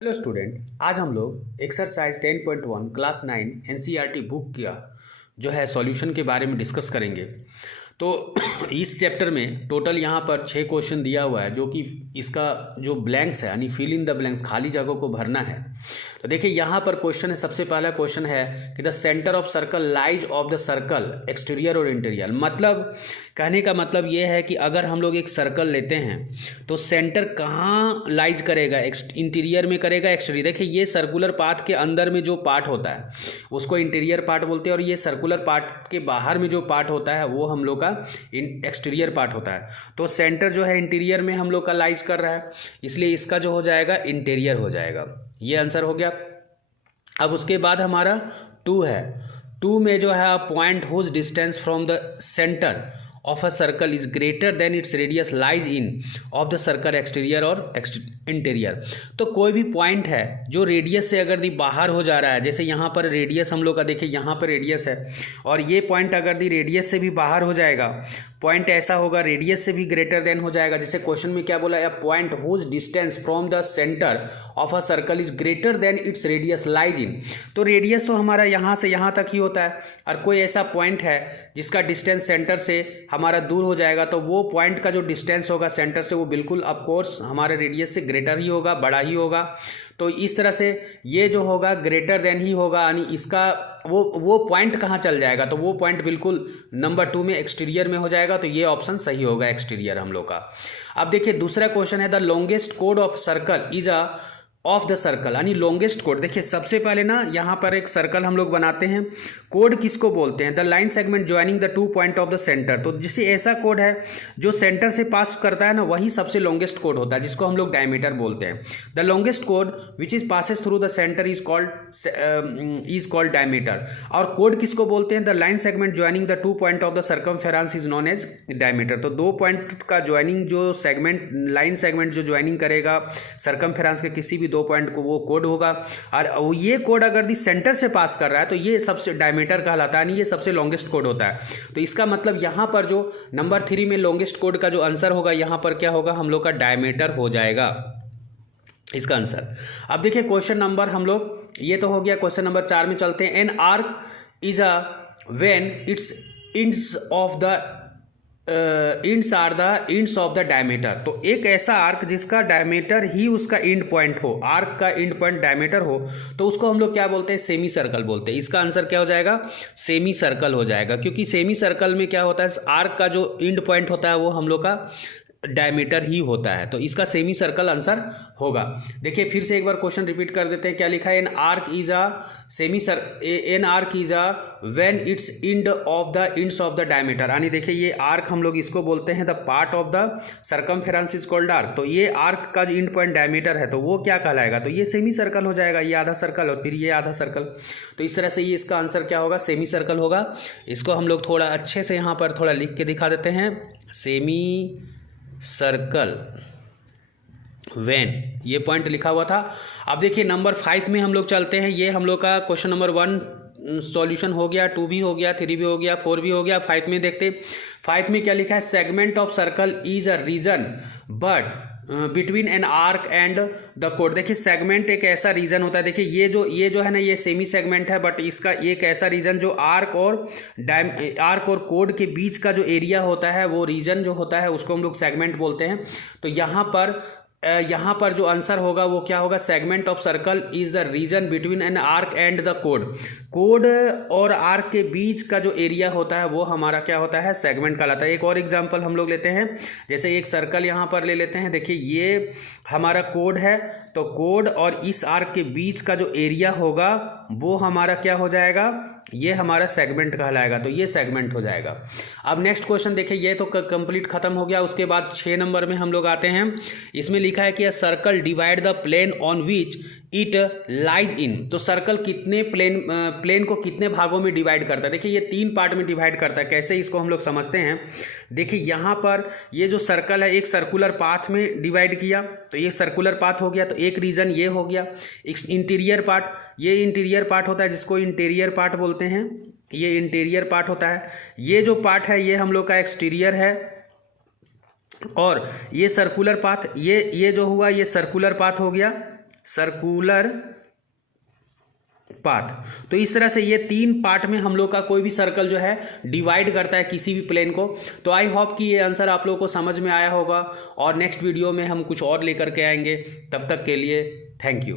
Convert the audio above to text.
Hello student, आज हम लोग एक्सरसाइज 10.1 क्लास 9 एनसीईआरटी बुक का जो है सॉल्यूशन के बारे में डिस्कस करेंगे। तो इस चैप्टर में टोटल यहाँ पर 6 क्वेश्चन दिया हुआ है, जो कि इसका जो ब्लैंक्स है यानी फिल इन द ब्लैंक्स, खाली जगह को भरना है। तो देखिए यहाँ पर क्वेश्चन है, सबसे पहला क्वेश्चन है कि the centre of circle lies of the circle exterior और इंटीरियर। मतलब कहने का मतलब ये है कि अगर हम लोग एक सर्कल लेते हैं तो सेंटर कहाँ लाइज करेगा, इंटीरियर में करेगा एक्सटीरियर। देखिए ये सर्कुलर पाथ के अंदर में जो पार्ट होता है उसको इंटीरियर पार्ट बोलते हैं, और ये सर्कुलर पार्ट के बाहर में जो पार्ट होता है वो हम लोग का एक्सटीरियर पार्ट होता है। तो सेंटर जो है इंटीरियर में हम लोग का लाइज कर रहा है, इसलिए इसका जो हो जाएगा इंटीरियर हो जाएगा। ये आंसर हो गया। अब उसके बाद हमारा 2 है। 2 में जो है point whose distance from the centre of a circle is greater than its radius lies in of the circle exterior और इंटीरियर। तो कोई भी पॉइंट है जो रेडियस से अगर दी बाहर हो जा रहा है, जैसे यहाँ पर रेडियस हम लोग का देखिए यहाँ पर रेडियस है, और ये पॉइंट अगर दी रेडियस से भी बाहर हो जाएगा, पॉइंट ऐसा होगा रेडियस से भी ग्रेटर देन हो जाएगा। जैसे क्वेश्चन में क्या बोला है, point whose distance from the centre of a circle is greater than its radius lies in. तो रेडियस तो हमारा यहाँ से यहाँ तक ही होता है, और कोई ऐसा पॉइंट है जिसका डिस्टेंस सेंटर से हमारा दूर हो जाएगा, तो वो पॉइंट का जो डिस्टेंस होगा सेंटर से वो बिल्कुल ऑफकोर्स हमारे रेडियस से ग्रेटर ही होगा, बड़ा ही होगा। तो इस तरह से ये जो होगा ग्रेटर देन ही होगा, यानी इसका वो पॉइंट कहाँ चल जाएगा, तो वो पॉइंट बिल्कुल नंबर 2 में एक्सटीरियर में हो जाएगा। तो ये ऑप्शन सही होगा, एक्सटीरियर हम लोग का। अब देखिए दूसरा क्वेश्चन है, the longest code of circle is a of the circle, यानी लॉन्गेस्ट कोड। देखिए सबसे पहले ना यहाँ पर एक सर्कल हम लोग बनाते हैं, कोड किसको बोलते हैं, the line segment joining the 2 point of the centre. तो जैसे ऐसा कोड है जो सेंटर से पास करता है ना, वही सबसे लॉन्गेस्ट कोड होता है, जिसको हम लोग डायमीटर बोलते हैं। द लॉन्गेस्ट कोड which is passes through the centre is called diameter. और कोड किसको बोलते हैं, the line segment joining the 2 point of the circumference is known as diameter. तो 2 पॉइंट का ज्वाइनिंग जो सेगमेंट, लाइन सेगमेंट जो ज्वाइनिंग करेगा सर्कमफेरेंस के किसी भी 2 पॉइंट को, वो कोड होगा। और ये कोड अगर दी सेंटर से पास कर रहा है तो ये सबसे डायमीटर कहलाता है, ये सबसे लॉन्गेस्ट कोड होता है। तो इसका मतलब यहाँ पर जो नंबर 3 में लॉन्गेस्ट कोड का जो आंसर होगा, यहाँ पर क्या होगा, हम लोग का डायमीटर हो जाएगा इसका आंसर। अब देखिए क्वेश्चन नंबर हम लोग, ये तो हो गया। क्वेश्चन नंबर 4 में चलते हैं। An arc is a when its ends of the ends are the ends of the diameter. तो एक ऐसा आर्क जिसका डायमीटर ही उसका इंड पॉइंट हो, आर्क का इंड पॉइंट डायमीटर हो, तो उसको हम लोग क्या बोलते हैं, सेमी सर्कल बोलते हैं। इसका आंसर क्या हो जाएगा, सेमी सर्कल हो जाएगा, क्योंकि सेमी सर्कल में क्या होता है, आर्क का जो इंड पॉइंट होता है वो हम लोग का डायमीटर ही होता है। तो इसका सेमी सर्कल आंसर होगा। देखिए फिर से एक बार क्वेश्चन रिपीट कर देते हैं, क्या लिखा है, an arc is a when its end of the ends of the diameter. यानी देखिए ये आर्क हम लोग इसको बोलते हैं the part of the circumference is called arc. तो ये आर्क का जो इंड पॉइंट डायमीटर है तो वो क्या कहलाएगा, तो ये सेमी सर्कल हो जाएगा, ये आधा सर्कल और फिर ये आधा सर्कल। तो इस तरह से ये इसका आंसर क्या होगा, सेमी सर्कल होगा। इसको हम लोग थोड़ा अच्छे से यहाँ पर थोड़ा लिख के दिखा देते हैं, सेमी सर्कल व्हेन, ये पॉइंट लिखा हुआ था। अब देखिए नंबर 5 में हम लोग चलते हैं। ये हम लोग का क्वेश्चन नंबर 1 सॉल्यूशन हो गया, 2 भी हो गया, 3 भी हो गया, 4 भी हो गया। 5 में देखते, 5 में क्या लिखा है, segment of circle is a region but between an arc and the कोड। देखिए सेगमेंट एक ऐसा रीजन होता है, देखिए ये जो है ना, ये सेमी सेगमेंट है, बट इसका एक ऐसा रीजन जो आर्क और कोड के बीच का जो एरिया होता है, वो रीजन जो होता है उसको हम लोग सेगमेंट बोलते हैं। तो यहाँ पर जो आंसर होगा वो क्या होगा, segment of circle is the region between an arc and the code. Code और आर्क के बीच का जो एरिया होता है वो हमारा क्या होता है, सेगमेंट कहलाता है। एक और एग्जांपल हम लोग लेते हैं, जैसे एक सर्कल यहाँ पर ले लेते हैं। देखिए ये हमारा कोड है, तो कोड और इस आर्क के बीच का जो एरिया होगा वो हमारा क्या हो जाएगा, ये हमारा सेगमेंट कहलाएगा। तो ये सेगमेंट हो जाएगा। अब नेक्स्ट क्वेश्चन देखिए, ये तो कंप्लीट खत्म हो गया। उसके बाद 6 नंबर में हम लोग आते हैं। इसमें लिखा है कि a circle divide the plane on which it lies in. तो सर्कल कितने प्लेन को कितने भागों में डिवाइड करता है, देखिए ये 3 पार्ट में डिवाइड करता है। कैसे इसको हम लोग समझते हैं, देखिए यहाँ पर ये जो सर्कल है एक सर्कुलर पाथ में डिवाइड किया, तो ये सर्कुलर पाथ हो गया, तो एक रीजन ये हो गया। इंटीरियर पार्ट, ये इंटीरियर पार्ट होता है जिसको इंटीरियर पार्ट बोलते हैं, ये इंटीरियर पार्ट होता है। ये जो पार्ट है ये हम लोग का एक्सटीरियर है, और ये सर्कुलर पाथ, ये जो हुआ ये सर्कुलर पाथ हो गया, सर्कुलर पाथ। तो इस तरह से ये 3 पार्ट में हम लोग का कोई भी सर्कल जो है डिवाइड करता है किसी भी प्लेन को। तो आई होप कि ये आंसर आप लोगों को समझ में आया होगा और नेक्स्ट वीडियो में हम कुछ और लेकर के आएंगे। तब तक के लिए थैंक यू।